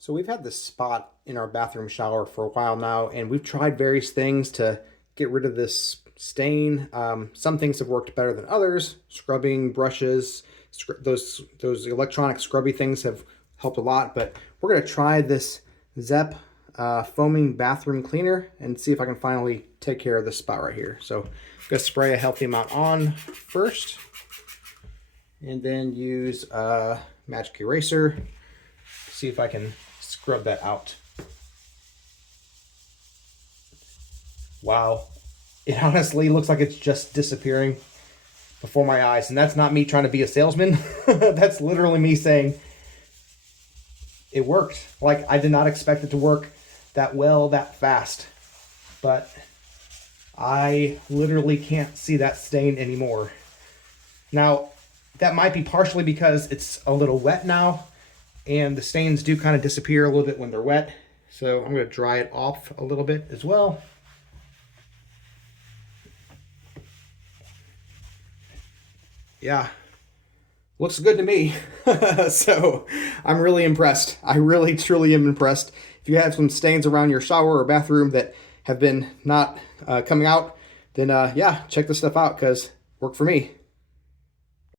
So we've had this spot in our bathroom shower for a while now, and we've tried various things to get rid of this stain. Some things have worked better than others. Scrubbing brushes, those electronic scrubby things have helped a lot. But we're gonna try this Zep foaming bathroom cleaner and see if I can finally take care of this spot right here. So I'm gonna spray a healthy amount on first, and then use a magic eraser. See if I can scrub that out. Wow, it honestly looks like it's just disappearing before my eyes, and that's not me trying to be a salesman. That's literally me saying it worked. Like, I did not expect it to work that well, that fast, but I literally can't see that stain anymore. Now, that might be partially because it's a little wet now, and the stains do kind of disappear a little bit when they're wet. So I'm going to dry it off a little bit as well. Yeah, looks good to me. So I'm really impressed. I really, truly am impressed. If you have some stains around your shower or bathroom that have been not coming out, then yeah, check this stuff out because it worked for me.